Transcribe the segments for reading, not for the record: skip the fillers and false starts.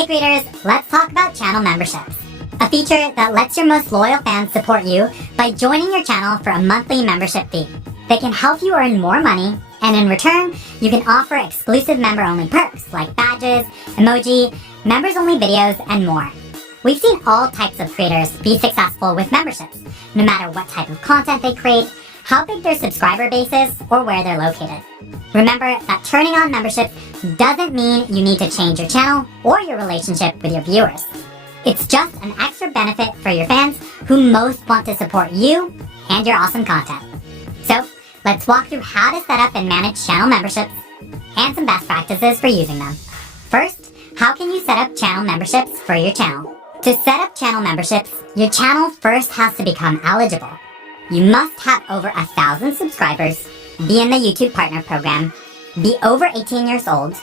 Hey creators, let's talk about channel memberships. A feature that lets your most loyal fans support you by joining your channel for a monthly membership fee. They can help you earn more money, and in return, you can offer exclusive member-only perks like badges, emoji, members-only videos, and more. We've seen all types of creators be successful with memberships, no matter what type of content they create, how big their subscriber base is, or where they're located. Remember that turning on memberships doesn't mean you need to change your channel or your relationship with your viewers. It's just an extra benefit for your fans who most want to support you and your awesome content. So, let's walk through how to set up and manage channel memberships and some best practices for using them. First, how can you set up channel memberships for your channel? To set up channel memberships, your channel first has to become eligible. You must have over 1,000 subscribers, be in the YouTube Partner Program, be over 18 years old,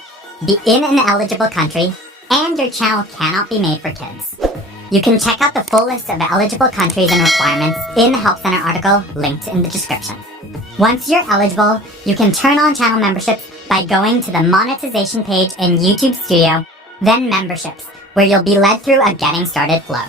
be in an eligible country, and your channel cannot be made for kids. You can check out the full list of eligible countries and requirements in the Help Center article linked in the description. Once you're eligible, you can turn on channel memberships by going to the monetization page in YouTube Studio, then memberships, where you'll be led through a getting started flow.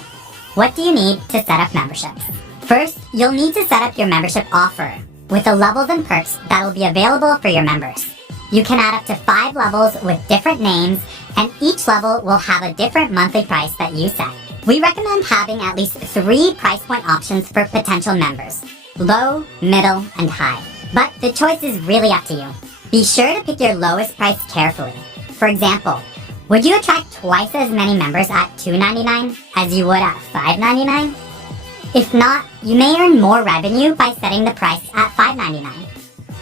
What do you need to set up memberships? First, you'll need to set up your membership offer with the levels and perks that will be available for your members. You can add up to 5 levels with different names, and each level will have a different monthly price that you set. We recommend having at least 3 price point options for potential members: low, middle, and high. But the choice is really up to you. Be sure to pick your lowest price carefully. For example, would you attract twice as many members at $2.99 as you would at $5.99? If not, you may earn more revenue by setting the price at $5.99.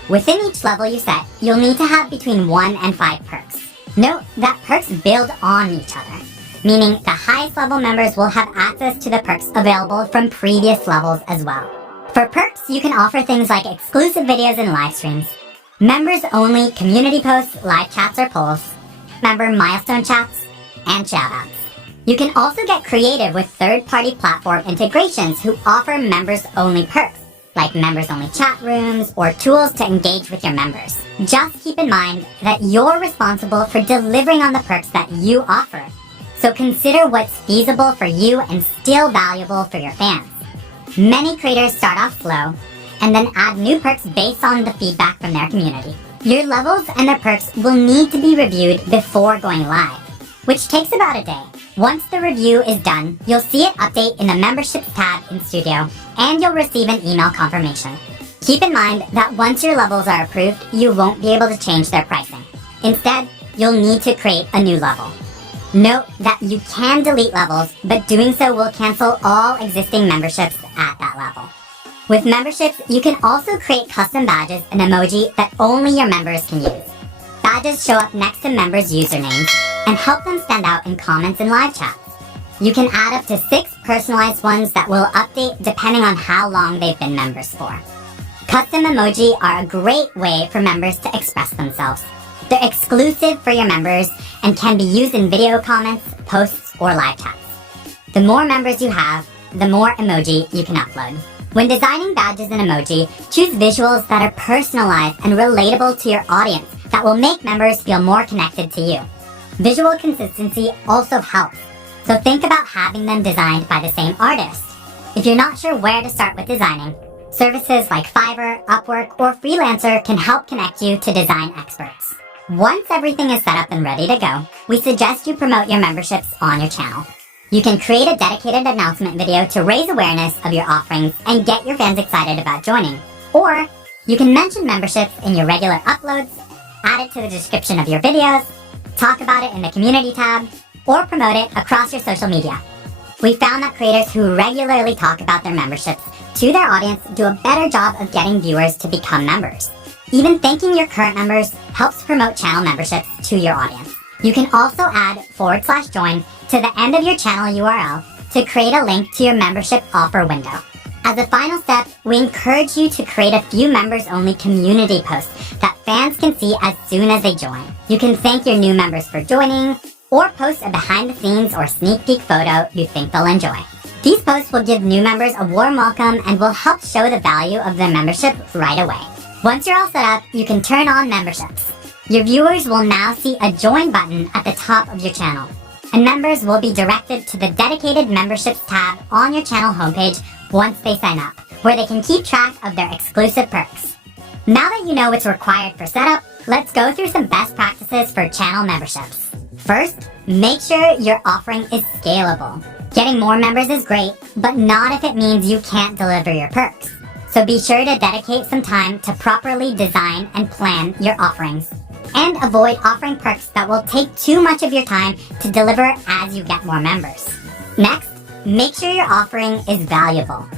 Within each level you set, you'll need to have between 1 and 5 perks. Note that perks build on each other, meaning the highest level members will have access to the perks available from previous levels as well. For perks, you can offer things like exclusive videos and live streams, members-only community posts, live chats or polls, member milestone chats, and shoutouts. You can also get creative with third-party platform integrations who offer members-only perks, like members-only chat rooms or tools to engage with your members. Just keep in mind that you're responsible for delivering on the perks that you offer, so consider what's feasible for you and still valuable for your fans. Many creators start off slow and then add new perks based on the feedback from their community. Your levels and their perks will need to be reviewed before going live, which takes about a day. Once the review is done, you'll see it update in the Memberships tab in Studio, and you'll receive an email confirmation. Keep in mind that once your levels are approved, you won't be able to change their pricing. Instead, you'll need to create a new level. Note that you can delete levels, but doing so will cancel all existing memberships at that level. With memberships, you can also create custom badges and emoji that only your members can use. Badges show up next to members' usernames and help them stand out in comments and live chats. You can add up to 6 personalized ones that will update depending on how long they've been members for. Custom emoji are a great way for members to express themselves. They're exclusive for your members and can be used in video comments, posts, or live chats. The more members you have, the more emoji you can upload. When designing badges and emoji, choose visuals that are personalized and relatable to your audience that will make members feel more connected to you. Visual consistency also helps, so think about having them designed by the same artist. If you're not sure where to start with designing, services like Fiverr, Upwork, or Freelancer can help connect you to design experts. Once everything is set up and ready to go, we suggest you promote your memberships on your channel. You can create a dedicated announcement video to raise awareness of your offerings and get your fans excited about joining. Or, you can mention memberships in your regular uploads, add it to the description of your videos, talk about it in the community tab, or promote it across your social media. We found that creators who regularly talk about their memberships to their audience do a better job of getting viewers to become members. Even thanking your current members helps promote channel memberships to your audience. You can also add /join to the end of your channel URL to create a link to your membership offer window. As a final step, we encourage you to create a few members-only community posts that fans can see as soon as they join. You can thank your new members for joining, or post a behind-the-scenes or sneak peek photo you think they'll enjoy. These posts will give new members a warm welcome and will help show the value of their membership right away. Once you're all set up, you can turn on memberships. Your viewers will now see a join button at the top of your channel. and members will be directed to the dedicated memberships tab on your channel homepage once they sign up, where they can keep track of their exclusive perks. Now that you know what's required for setup, let's go through some best practices for channel memberships. First, make sure your offering is scalable. Getting more members is great, but not if it means you can't deliver your perks. So be sure to dedicate some time to properly design and plan your offerings. And avoid offering perks that will take too much of your time to deliver as you get more members. Next, make sure your offering is valuable.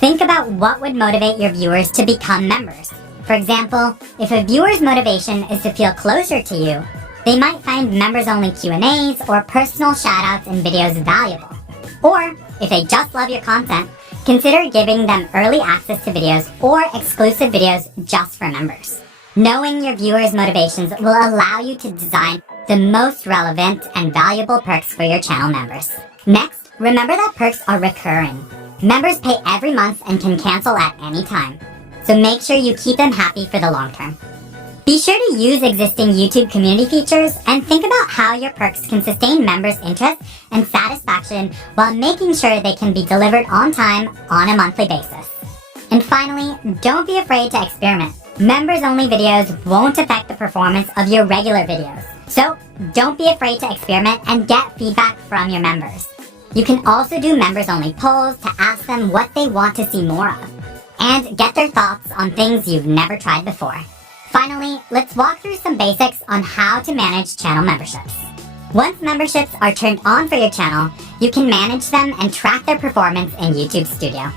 Think about what would motivate your viewers to become members. For example, if a viewer's motivation is to feel closer to you, they might find members-only Q&As or personal shoutouts in videos valuable. Or, if they just love your content, consider giving them early access to videos or exclusive videos just for members. Knowing your viewers' motivations will allow you to design the most relevant and valuable perks for your channel members. Next, remember that perks are recurring. Members pay every month and can cancel at any time, so make sure you keep them happy for the long term. Be sure to use existing YouTube community features and think about how your perks can sustain members' interest and satisfaction while making sure they can be delivered on time on a monthly basis. And finally, don't be afraid to experiment. Members-only videos won't affect the performance of your regular videos, so don't be afraid to experiment and get feedback from your members. You can also do members-only polls to ask them what they want to see more of, and get their thoughts on things you've never tried before. Finally, let's walk through some basics on how to manage channel memberships. Once memberships are turned on for your channel, you can manage them and track their performance in YouTube Studio.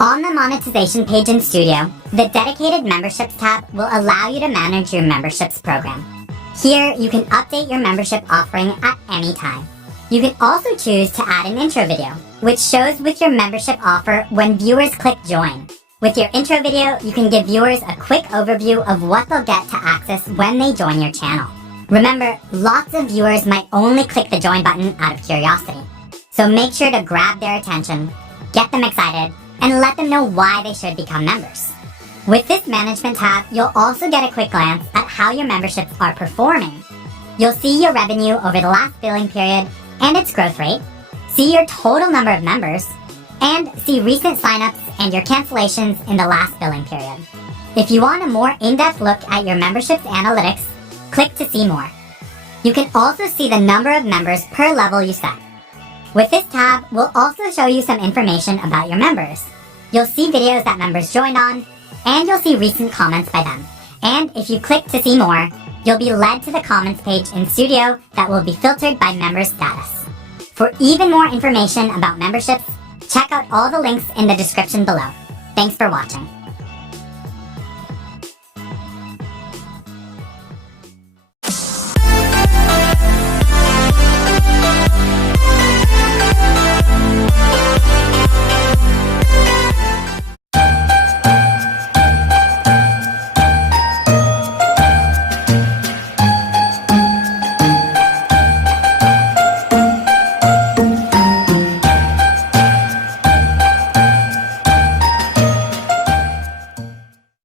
On the monetization page in Studio, the dedicated memberships tab will allow you to manage your memberships program. Here, you can update your membership offering at any time. You can also choose to add an intro video, which shows with your membership offer when viewers click join. With your intro video, you can give viewers a quick overview of what they'll get to access when they join your channel. Remember, lots of viewers might only click the join button out of curiosity. So make sure to grab their attention, get them excited, and let them know why they should become members. With this management tab, you'll also get a quick glance at how your memberships are performing. You'll see your revenue over the last billing period and its growth rate, see your total number of members, and see recent signups and your cancellations in the last billing period. If you want a more in-depth look at your memberships analytics, click to see more. You can also see the number of members per level you set. With this tab, we'll also show you some information about your members. You'll see videos that members joined on, and you'll see recent comments by them. And if you click to see more, you'll be led to the comments page in Studio that will be filtered by member status. For even more information about memberships, check out all the links in the description below. Thanks for watching.